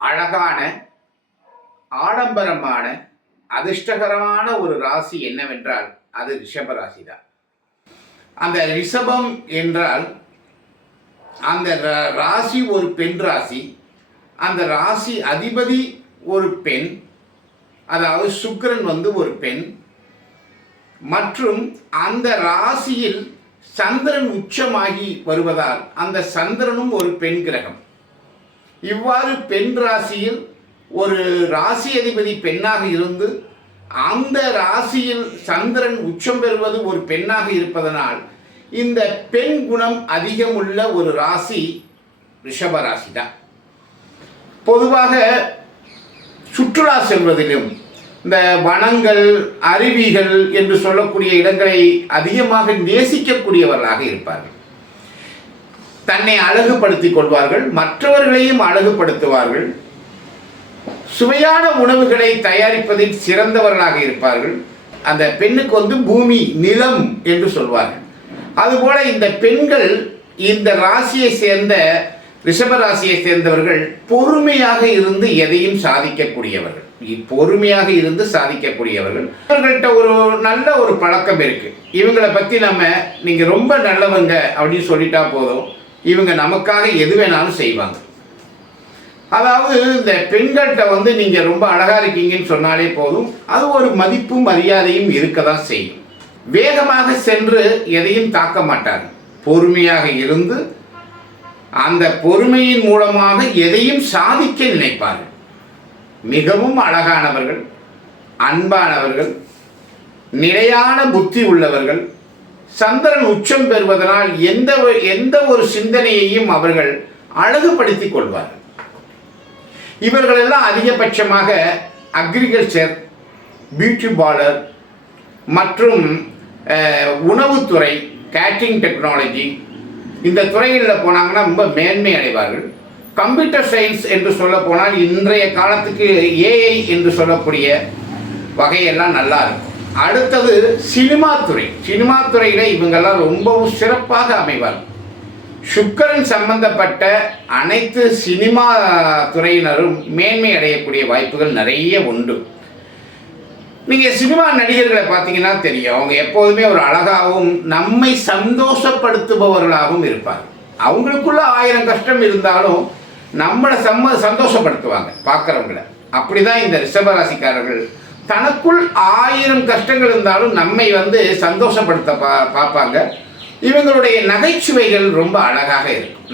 அழகான, ஆடம்பரமான, அதிர்ஷ்டகரமான ஒரு ராசி என்னவென்றால் அது ரிஷப ராசி தான். அந்த ரிஷபம் என்றால் அந்த ராசி ஒரு பெண் ராசி. அந்த ராசி அதிபதி ஒரு பெண், அதாவது சுக்கிரன் ஒரு பெண், மற்றும் அந்த ராசியில் சந்திரன் உச்சமாகி வருவதால் அந்த சந்திரனும் ஒரு பெண் கிரகம். இவ்வாறு பெண் ராசியில் ஒரு ராசி அதிபதி பெண்ணாக இருந்து அந்த ராசியில் சந்திரன் உச்சம் பெறுவது ஒரு பெண்ணாக இருப்பதனால் இந்த பெண் குணம் அதிகமுள்ள ஒரு ராசி ரிஷப ராசி தான். பொதுவாக சுற்றுலா செல்வதிலும் இந்த வனங்கள், அருவிகள் என்று சொல்லக்கூடிய இடங்களை அதிகமாக நேசிக்கக்கூடியவர்களாக இருப்பார்கள். தன்னை அழகுபடுத்திக் கொள்வார்கள், மற்றவர்களையும் அழகுபடுத்துவார்கள். சுவையான உணவுகளை தயாரிப்பதில் சிறந்தவர்களாக இருப்பார்கள். அந்த பெண்ணுக்கு பூமி, நிலம் என்று சொல்வார்கள். அதுபோல இந்த பெண்கள் இந்த ராசியை சேர்ந்த ரிஷப ராசியை சேர்ந்தவர்கள் பொறுமையாக இருந்து எதையும் சாதிக்கக்கூடியவர்கள். பொறுமையாக இருந்து சாதிக்கக்கூடியவர்கள். இவர்கள்ட்ட ஒரு நல்ல ஒரு பழக்கம் இருக்கு. இவங்களை பற்றி நீங்க ரொம்ப நல்லவங்க அப்படின்னு சொல்லிட்டா போதும், இவங்க நமக்காக எது வேணாலும் செய்வாங்க. அதாவது இந்த பெண்கள்கிட்ட நீங்க ரொம்ப அழகா இருக்கீங்கன்னு சொன்னாலே போதும், அது ஒரு மதிப்பும் மரியாதையும் இருக்க தான் செய்யும். வேகமாக சென்று எதையும் தாக்க மாட்டார்கள். பொறுமையாக இருந்து அந்த பொறுமையின் மூலமாக எதையும் சாதிக்க நினைப்பார்கள். மிகவும் அழகானவர்கள், அன்பானவர்கள், நிலையான புத்தி உள்ளவர்கள். சந்திரன் உச்சம் பெறுவதனால் எந்த ஒரு சிந்தனையையும் அவர்கள் அழகுபடுத்திக் கொள்வார்கள். இவர்கள் எல்லாம் அதிகபட்சமாக அக்ரிகல்ச்சர், பியூட்டி பார்லர் மற்றும் உணவுத்துறை, கேட்டரிங் டெக்னாலஜி, இந்த துறைகளில் போனாங்கன்னா ரொம்ப மேன்மை அடைவார்கள். கம்ப்யூட்டர் சயின்ஸ் என்று சொல்ல போனால் இன்றைய காலத்துக்கு ஏஐ என்று சொல்லக்கூடிய வகையெல்லாம் நல்லா இருக்கும். அடுத்தது சினிமா துறை. சினிமா துறையில் இவங்கெல்லாம் ரொம்பவும் சிறப்பாக அமைவார்கள். சுக்கிரன் சம்பந்தப்பட்ட அனைத்து சினிமா துறையினரும் மேன்மை அடையக்கூடிய வாய்ப்புகள் நிறைய உண்டு. நீங்கள் சினிமா நடிகர்களை பார்த்தீங்கன்னா தெரியும், அவங்க எப்போதுமே ஒரு அழகாகவும் நம்மை சந்தோஷப்படுத்துபவர்களாகவும் இருப்பாங்க. அவங்களுக்குள்ள 1000 கஷ்டம் இருந்தாலும் நம்மளை சந்தோஷப்படுத்துவாங்க பார்க்குறவங்கள. அப்படிதான் இந்த ரிஷபராசிக்காரர்கள் தனக்குள் 1000 கஷ்டங்கள் இருந்தாலும் நம்மை சந்தோஷப்படுத்த பார்ப்பாங்க. இவங்களுடைய நகைச்சுவைகள் ரொம்ப அழகாக இருக்கும்.